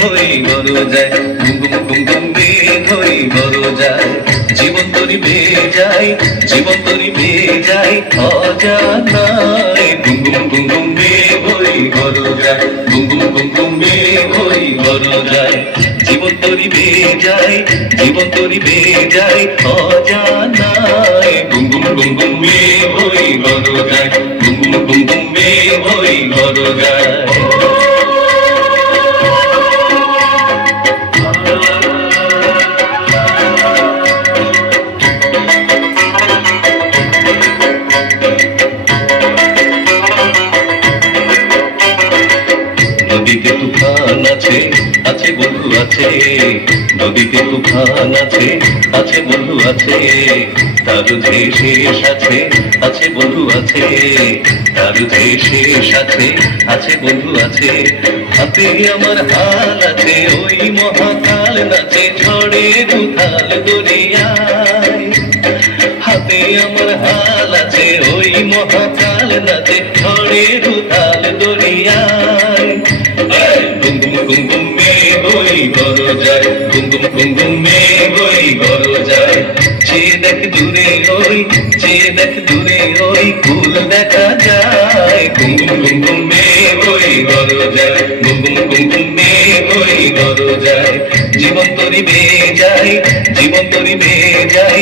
হই বড় যায়, ঘুম ঘুম ঘুম মেঘ হই বড় যায়, জীবন তরি বেয়ে যায়, জীবন তরি বেয়ে যায় অজানায়। ঘুম ঘুম ঘুম ঘুম মেঘ হই বড় যায়, ঘুম ঘুম ঘুম ঘুম মেঘ হই বড় যায়, জীবন তরি বেয়ে যায়, জীবন তরি বেয়ে যায় অজানায়। ঘুম ঘুম ঘুম ঘুম মেঘ হই বড় যায়, ঘুম ঘুম ঘুম ঘুম মেঘ হই বড় যায়। নদীতে তুফান আছে, আছে বন্ধু আছে, নদীতে তুফান আছে, আছে বন্ধু আছে, তার যে শেষ আছে, আছে বন্ধু আছে, তার যে শেষ আছে, আছে বন্ধু আছে। হাতে আমার হাল আছে, ওই মহাকাল নাচে ঝড়ের উথাল দরিয়ায়। হাতে আমার হাল আছে, ওই মহাকাল নাচে ঝড়ের উথাল দরিয়ায়। ঘুম ঘুম ঘুম ঘুম মেঘ হই বড় যায়, ঘুম ঘুম ঘুম ঘুম মেঘ হই বড় যায়, চেয়ে দেখ দূরে ওই, চেয়ে দেখ দূরে ওই ফুল দেখা যায়। ঘুম ঘুম ঘুম ঘুম মেঘ হই বড় যায়, ঘুম ঘুম ঘুম ঘুম মেঘ হই বড় যায়, জীবন তরি বেয়ে যায়, জীবন তরি বেয়ে যায়